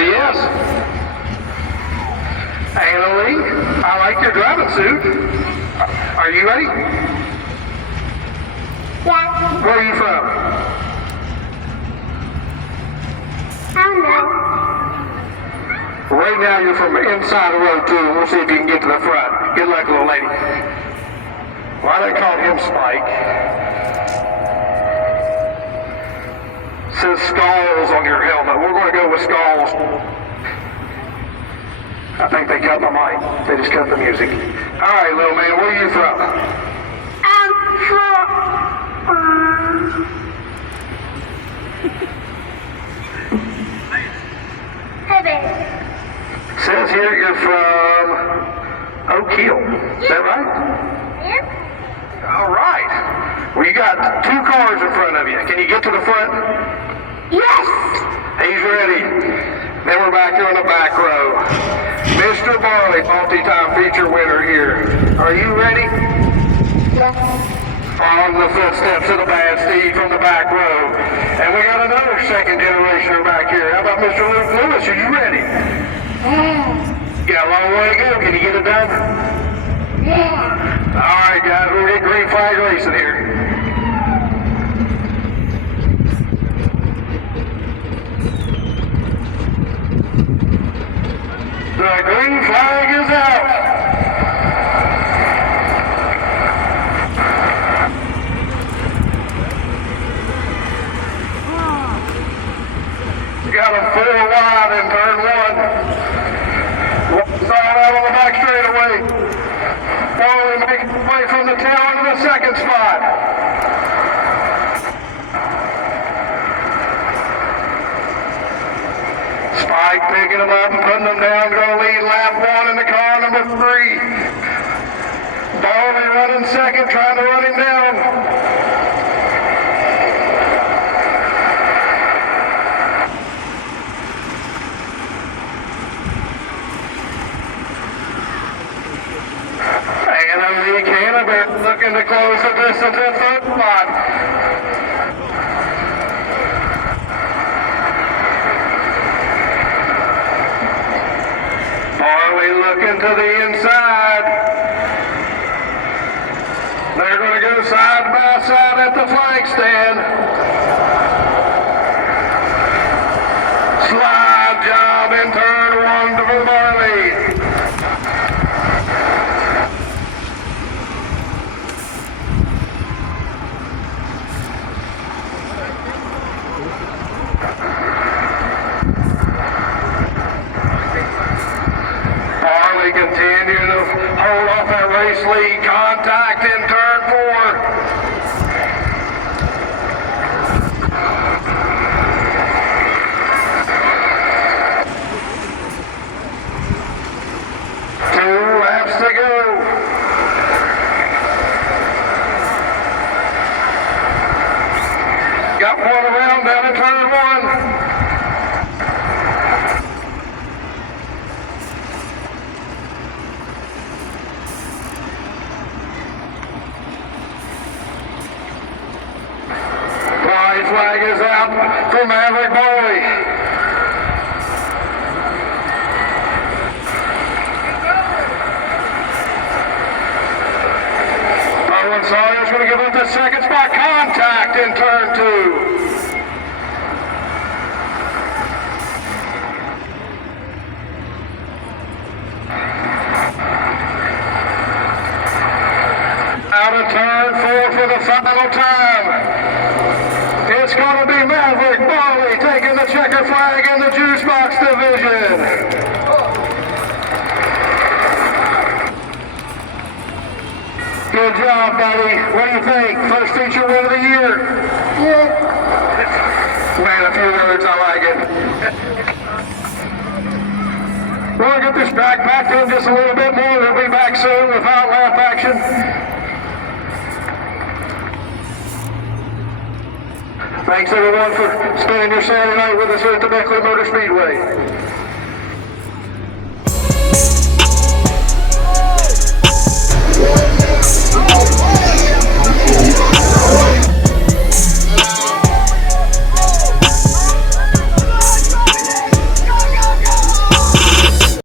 a yes. Anna Lee, I like your driving suit. Are you ready? Yeah. Where are you from? I don't know. Right now you're from inside the road too. We'll see if you can get to the front. Good luck, little lady. Why they call him Spike? Says Skulls on your helmet. We're going to go with Skulls. I think they cut my mic. They just cut the music. All right, little man, where are you from? I'm from. Heaven. Says here you're from Oak Hill. Is that right? Yep. All right. Well, you got two cars in front of you. Can you get to the front? Yes. He's ready. Then we're back here in the back row. Mr. Barley, multi-time feature winner here. Are you ready? Yes. Following the footsteps of the bad Steve from the back row. And we got another second generationer back here. How about Mr. Luke Lewis? Are you ready? You got a long way to go. Can you get it done? Yeah. All right, guys. We'll get green flag racing here. The green flag is out. You got a 4 wide in turn 1. Side out on the back straightaway. Barley making his way from the tail into the second spot. Spike picking them up and putting them down, going to lead lap 1 in the car number 3. Barley running second, trying to run him down. And Lee Canterbury looking to close the distance at third spot. Barley looking to the inside. They're going to go side by side at the flag stand. Slide job in turn 1 to Barley. Continue to hold off that race lead. Contact in turn 4. 2 laps to go. Got one around down in turn 1. Flag is out for Maverick Barley. Owen Sawyer's going to give up the second spot. Contact in turn 2. Out of turn 4 for the final time. It's going to be Maverick Barley taking the checker flag in the juice box division. Good job, buddy. What do you think? First feature win of the year? Good. Man, a few words. I like it. We're going to get this back packed in just a little bit more. We'll be back soon with hot lap action. Thanks everyone for spending your Saturday night with us here at the Beckley Motor Speedway.